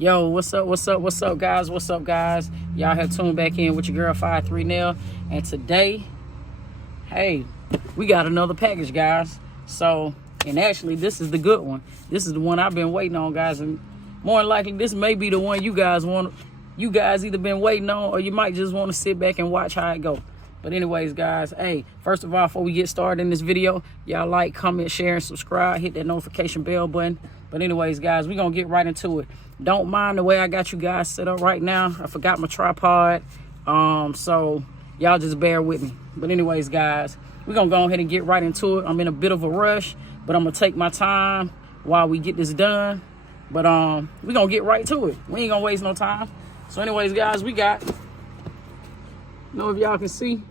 Yo, what's up, guys? Y'all have tuned back in with your girl 53 Nail, and today, hey, we got another package, guys. So, and actually, this is the good one. This is the one I've been waiting on, guys, and more than likely, this may be the one you guys want. You guys either been waiting on, or you might just want to sit back and watch how it go. But anyways, guys, hey, first of all, before we get started in this video, y'all like, comment, share, and subscribe. Hit that notification bell button. But anyways, guys, we're going to get right into it. Don't mind the way I got you guys set up right now. I forgot my tripod. So y'all just bear with me. But anyways, guys, we're going to go ahead and get right into it. I'm in a bit of a rush, but I'm going to take my time while we get this done. But we're going to get right to it. We ain't going to waste no time. So anyways, guys, we got, know if y'all can see,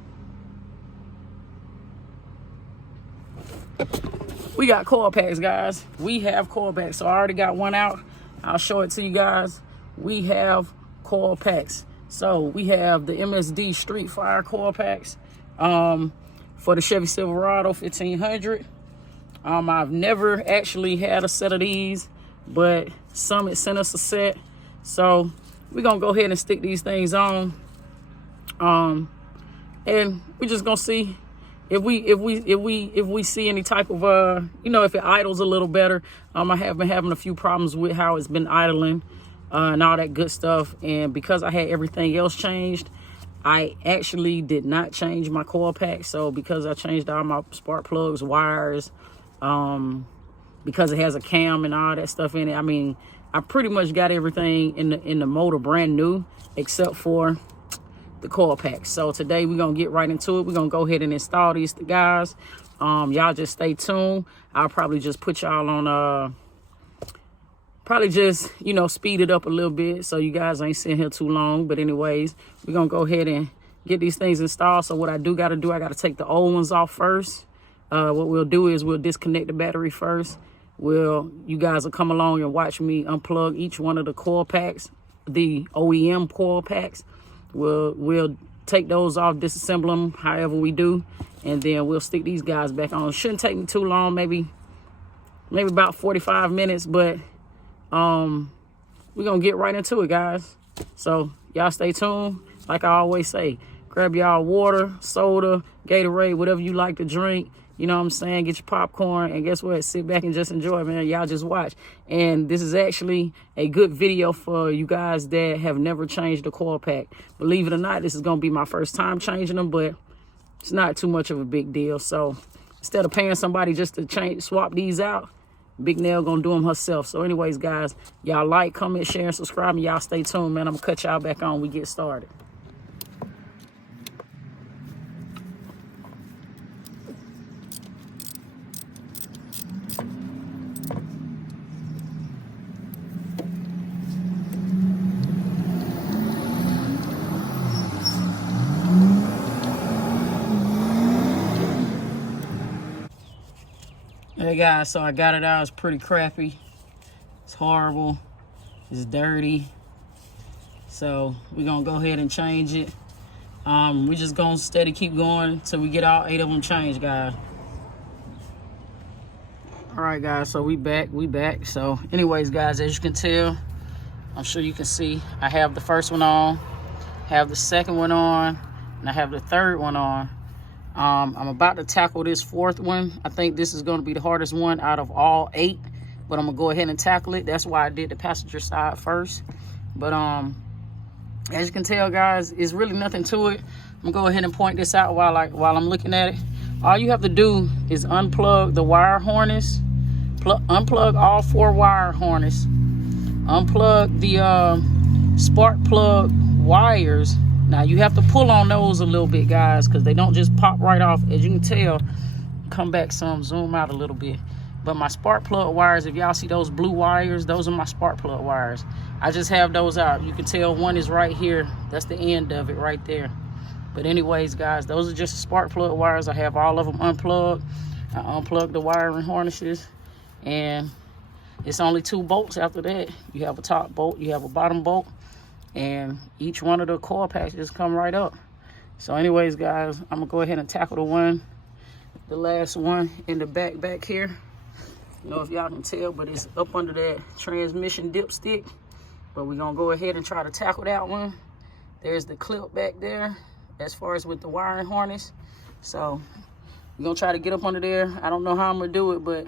we got coil packs, guys. We have coil packs. So I already got one out. I'll show it to you guys. We have coil packs. So we have the MSD Street Fire coil packs for the Chevy Silverado 1500. I've never actually had a set of these, but Summit sent us a set. So we're gonna go ahead and stick these things on. And we're just gonna see if we see any type of if it idles a little better. I have been having a few problems with how it's been idling and all that good stuff. And because I had everything else changed, I actually did not change my coil pack. So because I changed all my spark plugs, wires, because it has a cam and all that stuff in it, I mean, I pretty much got everything in the motor brand new except for the coil pack. So today we're gonna get right into it. We're gonna go ahead and install these guys. Y'all just stay tuned. I'll probably just put y'all on probably just speed it up a little bit so you guys ain't sitting here too long. But anyways, we're gonna go ahead and get these things installed. So what I gotta take the old ones off first. What we'll do is we'll disconnect the battery first. You guys will come along and watch me unplug each one of the coil packs, the OEM coil packs. We'll take those off, disassemble them however we do, and then we'll stick these guys back on. It shouldn't take me too long, maybe about 45 minutes, but we're gonna get right into it, guys. So y'all stay tuned. Like I always say, grab y'all water, soda, Gatorade, whatever you like to drink. You know what I'm saying? Get your popcorn, and guess what? Sit back and just enjoy, man. Y'all just watch. And this is actually a good video for you guys that have never changed a coil pack. Believe it or not, this is going to be my first time changing them, but it's not too much of a big deal. So instead of paying somebody just to swap these out, Big Nail going to do them herself. So anyways, guys, y'all like, comment, share, and subscribe, and y'all stay tuned, man. I'm going to cut y'all back on when we get started. Hey guys, so I got it out. It's pretty crappy. It's horrible. It's dirty. So we're gonna go ahead and change it. We're just gonna steady keep going till we get all 8 of them changed, guys. All right, guys, so we back. So anyways, guys, as you can tell, I'm sure you can see, I have the first one on, have the second one on, and I have the third one on. I'm about to tackle this fourth one. I think this is going to be the hardest one out of all 8, but I'm gonna go ahead and tackle it. That's why I did the passenger side first. But as you can tell, guys, it's really nothing to it. I'm gonna go ahead and point this out while I'm looking at it. All you have to do is unplug the wire harness, unplug all 4 wire harness, unplug the spark plug wires. Now, you have to pull on those a little bit, guys, because they don't just pop right off. As you can tell, come back some, zoom out a little bit. But my spark plug wires, if y'all see those blue wires, those are my spark plug wires. I just have those out. You can tell one is right here. That's the end of it right there. But anyways, guys, those are just the spark plug wires. I have all of them unplugged. I unplugged the wiring harnesses. And it's only 2 bolts after that. You have a top bolt, you have a bottom bolt. And each one of the coil packs come right up. So anyways, guys, I'm gonna go ahead and tackle the last one in the back here. I don't know if y'all can tell, but it's up under that transmission dipstick. But we're gonna go ahead and try to tackle that one. There's the clip back there as far as with the wiring harness. So we're gonna try to get up under there. I don't know how I'm gonna do it, but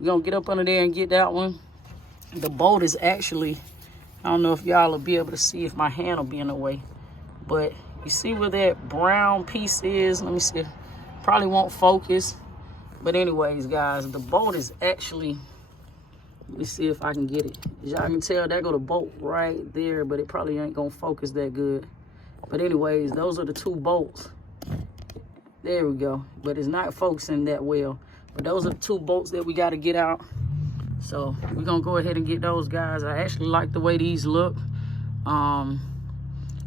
we're gonna get up under there and get that one. The bolt is actually, I don't know if y'all will be able to see if my hand will be in the way, but you see where that brown piece is? Let me see. Probably won't focus. But anyways, guys, the bolt is actually, let me see if I can get it. As y'all can tell, there go the bolt right there, but it probably ain't gonna focus that good. But anyways, those are the two bolts. There we go. But it's not focusing that well. But those are the two bolts that we got to get out. So we're gonna go ahead and get those, guys. I actually like the way these look. I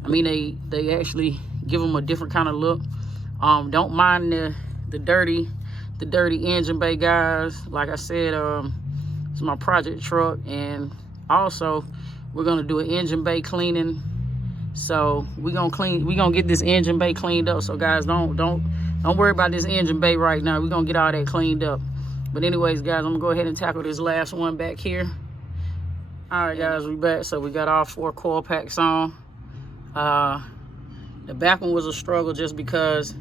mean, they actually give them a different kind of look. Don't mind the dirty engine bay, guys. Like I said, it's my project truck, and also we're gonna do an engine bay cleaning. So we're gonna get this engine bay cleaned up. So guys, don't worry about this engine bay right now. We're gonna get all that cleaned up. But anyways, guys, I'm gonna go ahead and tackle this last one back here. All right, guys, we back. So we got all 4 coil packs on. The back one was a struggle just because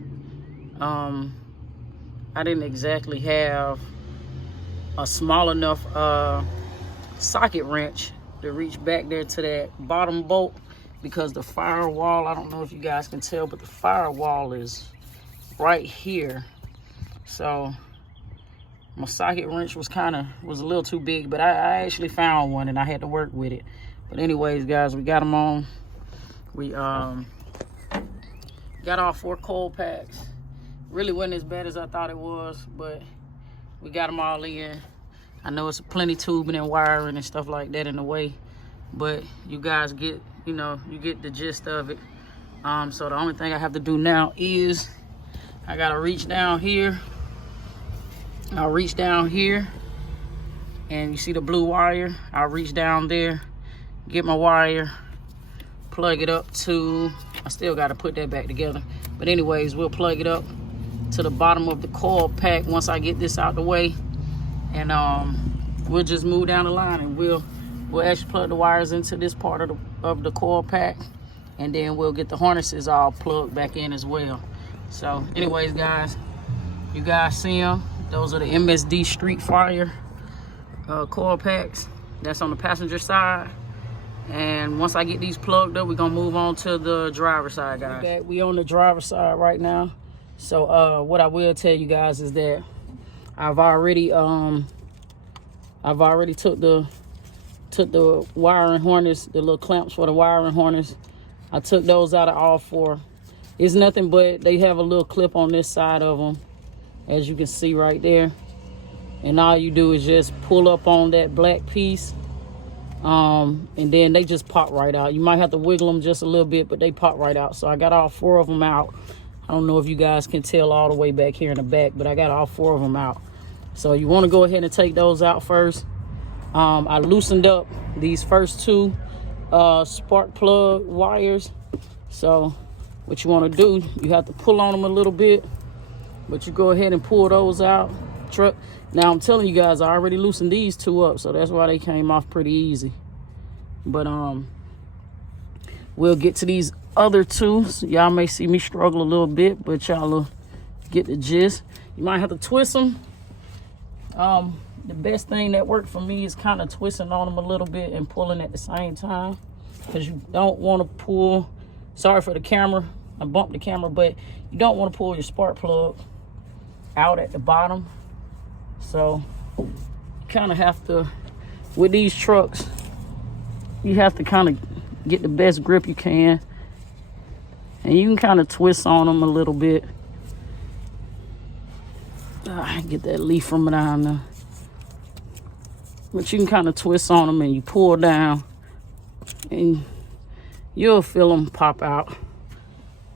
I didn't exactly have a small enough socket wrench to reach back there to that bottom bolt, because the firewall, I don't know if you guys can tell, but the firewall is right here. So my socket wrench was a little too big, but I actually found one and I had to work with it. But anyways, guys, we got them on. We got all 4 coil packs. Really wasn't as bad as I thought it was, but we got them all in. I know it's plenty tubing and wiring and stuff like that in the way, but you guys get, you get the gist of it. So the only thing I have to do now is I gotta reach down here. I'll reach down here, and you see the blue wire. I'll reach down there, get my wire, plug it up to, I still got to put that back together. But anyways, we'll plug it up to the bottom of the coil pack once I get this out the way. And we'll just move down the line, and we'll actually plug the wires into this part of the coil pack. And then we'll get the harnesses all plugged back in as well. So anyways, guys, you guys see them. Those are the MSD Street Fire coil packs. That's on the passenger side. And once I get these plugged up, we're gonna move on to the driver's side, guys. We on the driver's side right now. So what I will tell you guys is that I've already took the wiring harness, the little clamps for the wiring harness. I took those out of all 4. It's nothing but they have a little clip on this side of them, as you can see right there. And all you do is just pull up on that black piece, and then they just pop right out. You might have to wiggle them just a little bit, but they pop right out. So I got all 4 of them out. I don't know if you guys can tell all the way back here in the back, but I got all 4 of them out. So you want to go ahead and take those out first. I loosened up these first 2 spark plug wires. So what you want to do, you have to pull on them a little bit, but you go ahead and pull those out. Now I'm telling you guys, I already loosened these 2 up, so that's why they came off pretty easy. But we'll get to these other 2. So y'all may see me struggle a little bit, but y'all will get the gist. You might have to twist them. The best thing that worked for me is kind of twisting on them a little bit and pulling at the same time, because you don't want to pull, sorry for the camera, I bumped the camera, but you don't want to pull your spark plug out at the bottom. So you kind of have to, with these trucks, you have to kind of get the best grip you can, and you can kind of twist on them a little bit. Get that leaf from down there. But you can kind of twist on them and you pull down, and you'll feel them pop out.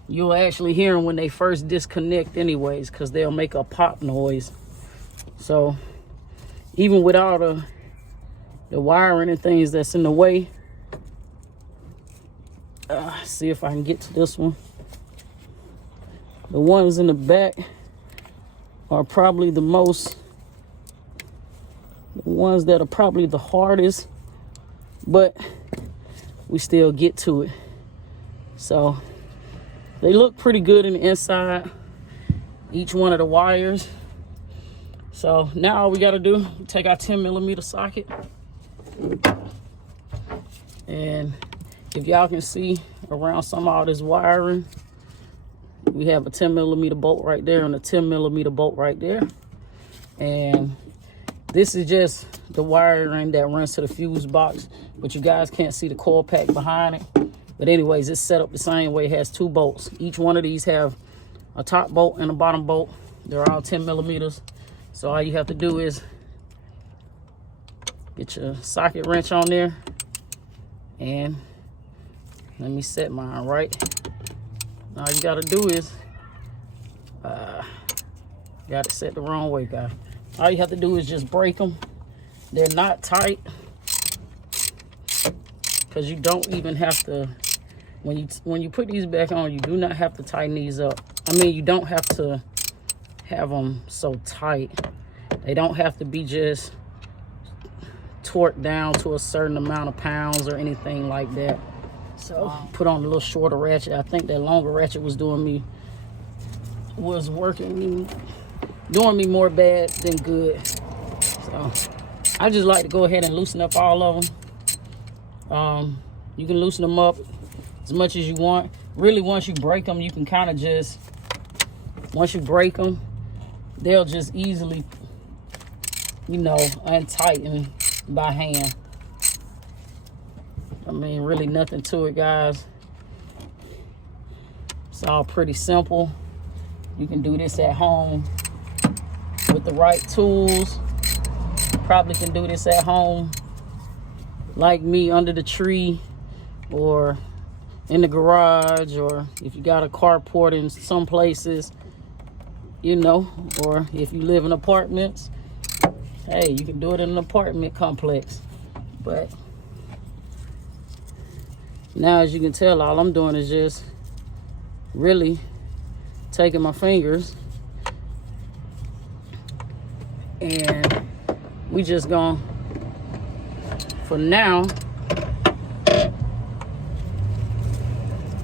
You'll actually hear them when they first disconnect anyways, because they'll make a pop noise. So even with all the wiring and things that's in the way, see if I can get to this one. The ones in the back are probably the ones that are probably the hardest, but we still get to it. So they look pretty good in the inside, each one of the wires. So now all we got to do, take our 10mm socket, and if y'all can see around some of all this wiring, we have a 10mm bolt right there and a 10mm bolt right there. And this is just the wiring that runs to the fuse box, but you guys can't see the coil pack behind it. But anyways, it's set up the same way. It has 2 bolts. Each one of these have a top bolt and a bottom bolt. They're all 10mm. So all you have to do is get your socket wrench on there, and let me set mine right. All you gotta do is, got it set the wrong way, guys. All you have to do is just break them. They're not tight, because you don't even have to, when you put these back on, you do not have to tighten these up. I mean, you don't have to have them so tight. They don't have to be just torqued down to a certain amount of pounds or anything like that. So put on a little shorter ratchet. I think that longer ratchet was doing me more bad than good. So I just like to go ahead and loosen up all of them. You can loosen them up as much as you want. Really, once you break them, you can kind of just, once you break them, they'll just easily, you know, untighten by hand. I mean, really nothing to it, guys. It's all pretty simple. You can do this at home with the right tools. You probably can do this at home like me, under the tree, or in the garage, or if you got a carport in some places, you know, or if you live in apartments, hey, you can do it in an apartment complex. But now, as you can tell, all I'm doing is just really taking my fingers, and we just gonna, for now,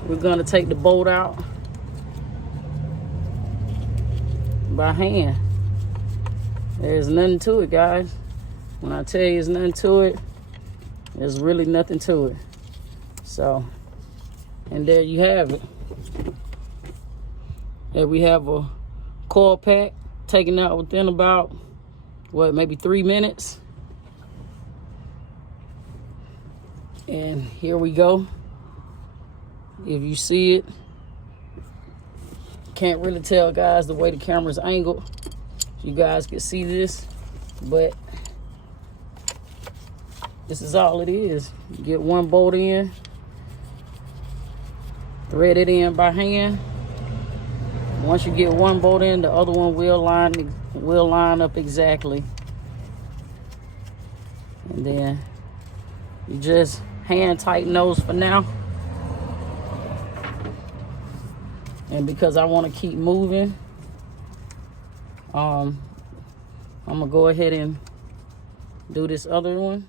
we're gonna take the bolt out by hand. There's nothing to it, guys. When I tell you there's nothing to it, there's really nothing to it. So, and there you have it. There we have a coil pack taken out within about, what, maybe 3 minutes. And here we go. If you see it, can't really tell, guys, the way the camera's angled. You guys can see this, but this is all it is. You get one bolt in, thread it in by hand. Once you get one bolt in, the other one will line up exactly. And then you just hand tighten those for now. And because I want to keep moving, I'm gonna go ahead and do this other one.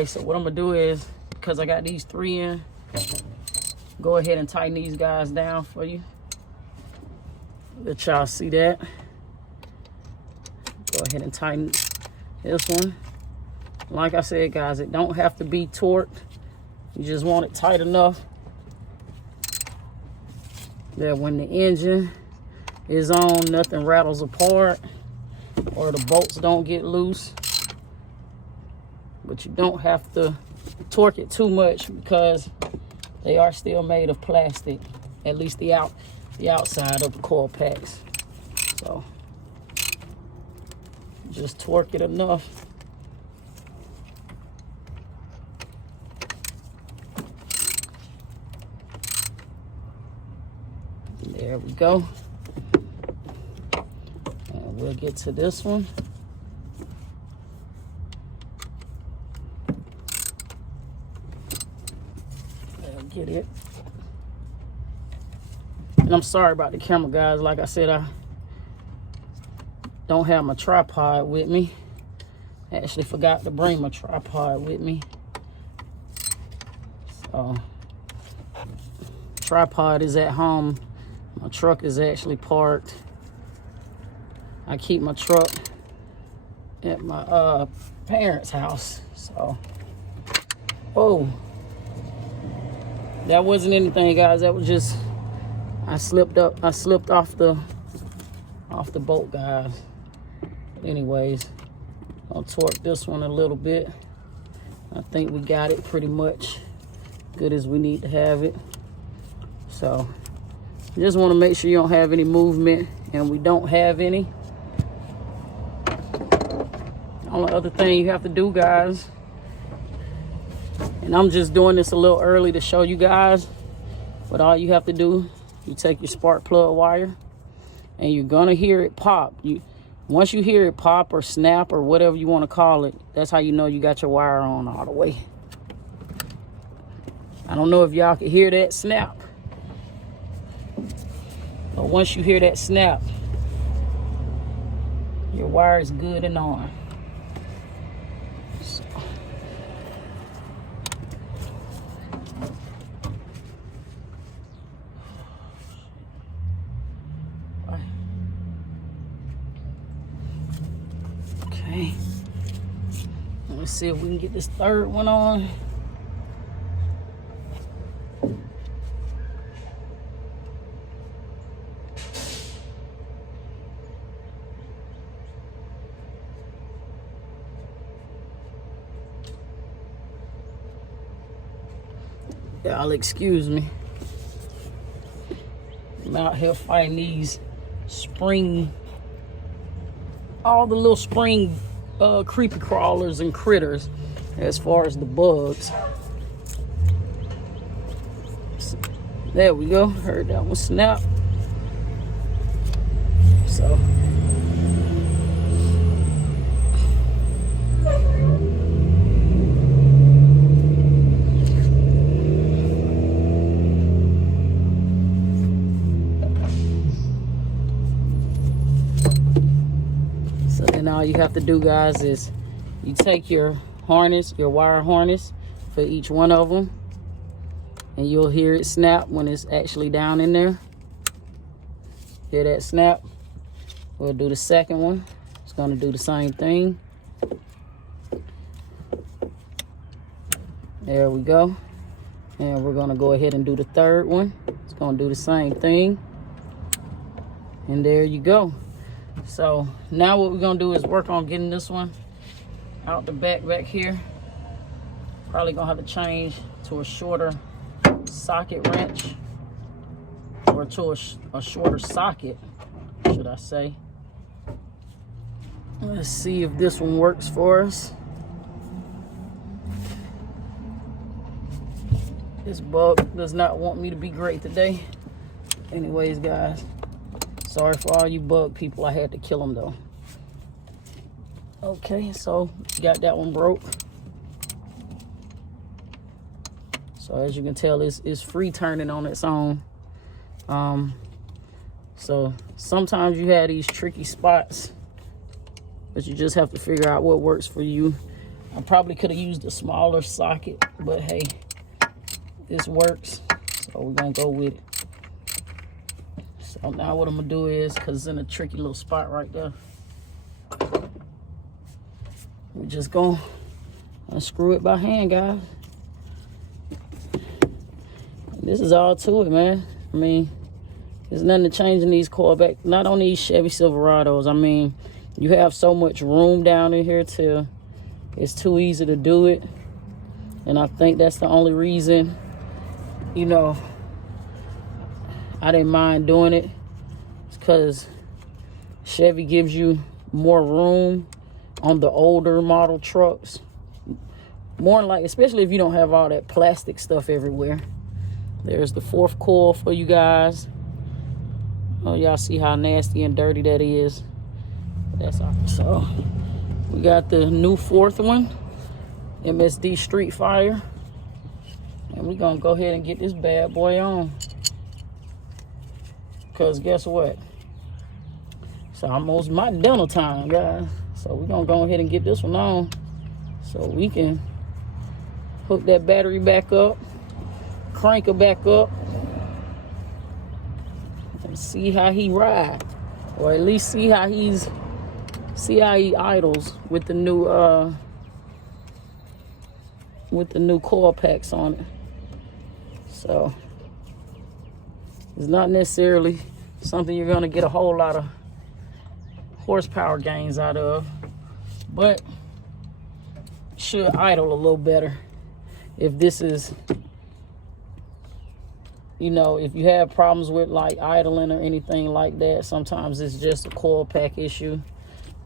Okay, so what I'm gonna do is, because I got these 3 in, go ahead and tighten these guys down for you. Let y'all see that. Go ahead and tighten this one. Like I said, guys, it don't have to be torqued. You just want it tight enough that when the engine is on, nothing rattles apart or the bolts don't get loose. But you don't have to torque it too much because they are still made of plastic, at least the outside of the coil packs. So just torque it enough. There we go. And we'll get to this one. I'll get it. And I'm sorry about the camera, guys. Like I said, I don't have my tripod with me. I actually forgot to bring my tripod with me. So, tripod is at home. My truck is actually parked. I keep my truck at my parents' house. So, oh, that wasn't anything, guys. That was just I slipped off the bolt, guys. But anyways, I'll torque this one a little bit. I think we got it pretty much good as we need to have it. So just want to make sure you don't have any movement, and we don't have any. Only other thing you have to do, guys, and I'm just doing this a little early to show you guys, but all you have to do, you take your spark plug wire and you're gonna hear it pop. Once you hear it pop or snap or whatever you want to call it, that's how you know you got your wire on all the way. I don't know if y'all can hear that snap, but once you hear that snap, your wire is good and on. So. Okay. Let's see if we can get this third one on. Y'all excuse me. I'm out here fighting these all the little spring creepy crawlers and critters as far as the bugs. There we go. Heard that one snap. So then all you have to do, guys, is you take your harness, your wire harness for each one of them, and you'll hear it snap when it's actually down in there. Hear that snap? We'll do the second one. It's going to do the same thing. There we go. And we're going to go ahead and do the third one. It's going to do the same thing. And there you go. So now what we're going to do is work on getting this one out the back here. Probably going to have to change to a shorter socket wrench, or to a shorter socket, should I say. Let's see if this one works for us. This bug does not want me to be great today. Anyways, guys, sorry for all you bug people. I had to kill them though. Okay, so got that one broke. So as you can tell, it's free turning on its own. So sometimes you have these tricky spots, but you just have to figure out what works for you. I probably could have used a smaller socket, but hey, this works, so we're gonna go with it. So now what I'm gonna do is, cause it's in a tricky little spot right there, we're just gonna unscrew it by hand, guys. This is all to it, man. I mean, there's nothing to change in these coil back, not on these Chevy Silverados. I mean, you have so much room down in here to, it's too easy to do it. And I think that's the only reason, you know, I didn't mind doing it. It's because Chevy gives you more room on the older model trucks. More like, especially if you don't have all that plastic stuff everywhere. There's the 4th coil for you guys. Oh, y'all see how nasty and dirty that is. That's all. So we got the new 4th one, MSD Street Fire, and we're gonna go ahead and get this bad boy on. Cause guess what? It's almost my dinner time, guys. So we're gonna go ahead and get this one on, so we can hook that battery back up, crank her back up, and see how he ride, or at least see how he idles with the new coil packs on it. So it's not necessarily something you're gonna get a whole lot of horsepower gains out of, but should idle a little better. If this is, you know, if you have problems with like idling or anything like that, sometimes it's just a coil pack issue.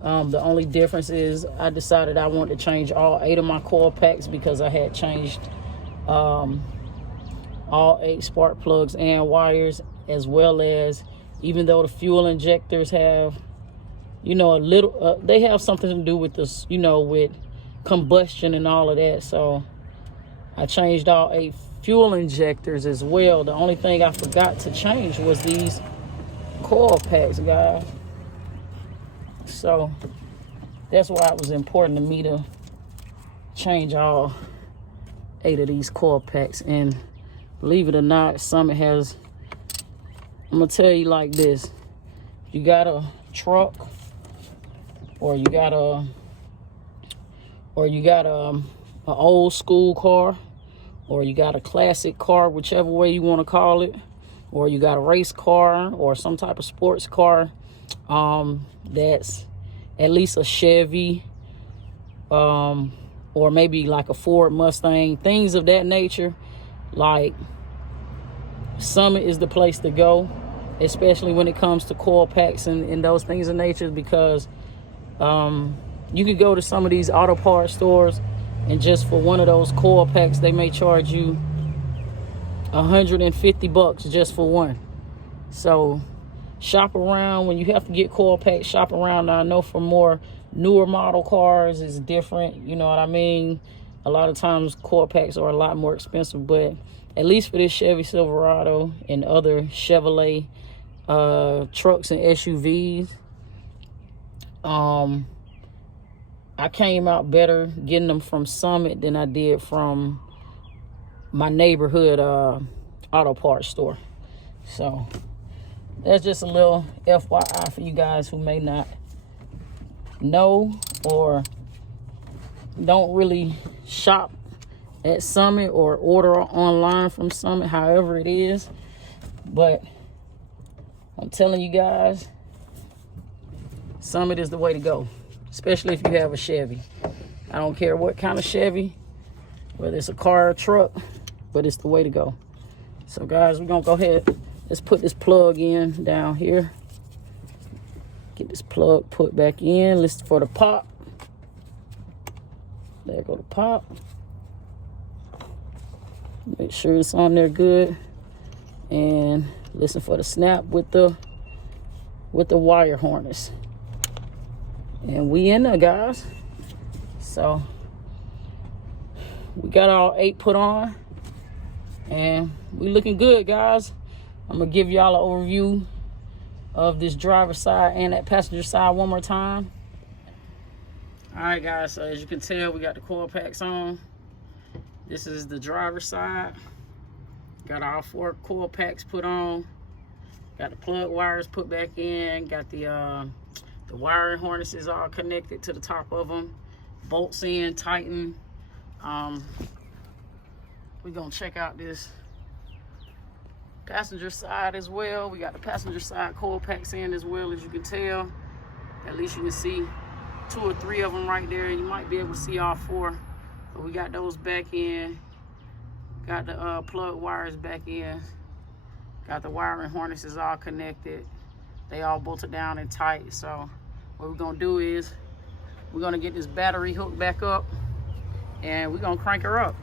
The only difference is I decided I wanted to change all 8 of my coil packs because I had changed all 8 spark plugs and wires, as well as, even though the fuel injectors have, you know, a little, they have something to do with this, you know, with combustion and all of that. So I changed all 8 fuel injectors as well. The only thing I forgot to change was these coil packs, guys. So that's why it was important to me to change all 8 of these coil packs. And believe it or not, Summit has, I'm gonna tell you like this: you got a truck, or you got a an old school car, or you got a classic car, whichever way you want to call it, or you got a race car or some type of sports car, that's at least a Chevy, or maybe like a Ford Mustang, things of that nature. Like, Summit is the place to go, especially when it comes to coil packs and those things of nature, because you could go to some of these auto parts stores, and just for one of those coil packs, they may charge you $150 just for one. So shop around. When you have to get coil packs, shop around. Now, I know for more newer model cars it's different, you know what I mean? A lot of times coil packs are a lot more expensive, but at least for this Chevy Silverado and other Chevrolet trucks and SUVs, I came out better getting them from Summit than I did from my neighborhood auto parts store. So that's just a little FYI for you guys who may not know or don't really shop at Summit or order online from Summit, however it is. But I'm telling you guys, Summit is the way to go, especially if you have a Chevy. I don't care what kind of Chevy, whether it's a car or a truck, but it's the way to go. So guys, we're gonna go ahead, let's put this plug in down here. Get this plug put back in. Listen for the pop. There go the pop. Make sure it's on there good. And listen for the snap with the wire harness. And we in there, guys. So we got all 8 put on, and we looking good, guys. I'm gonna give y'all an overview of this driver's side and that passenger side one more time. All right, guys, so as you can tell, we got the coil packs on. This is the driver's side. Got all 4 coil packs put on. Got the plug wires put back in. Got the wiring harnesses all connected to the top of them. Bolts in, tightened. We're gonna check out this passenger side as well. We got the passenger side coil packs in as well, as you can tell. At least you can see 2 or 3 of them right there. You might be able to see all 4, but we got those back in. Got the plug wires back in. Got the wiring harnesses all connected. They all bolted down and tight. So what we're gonna do is we're gonna get this battery hooked back up and we're gonna crank her up.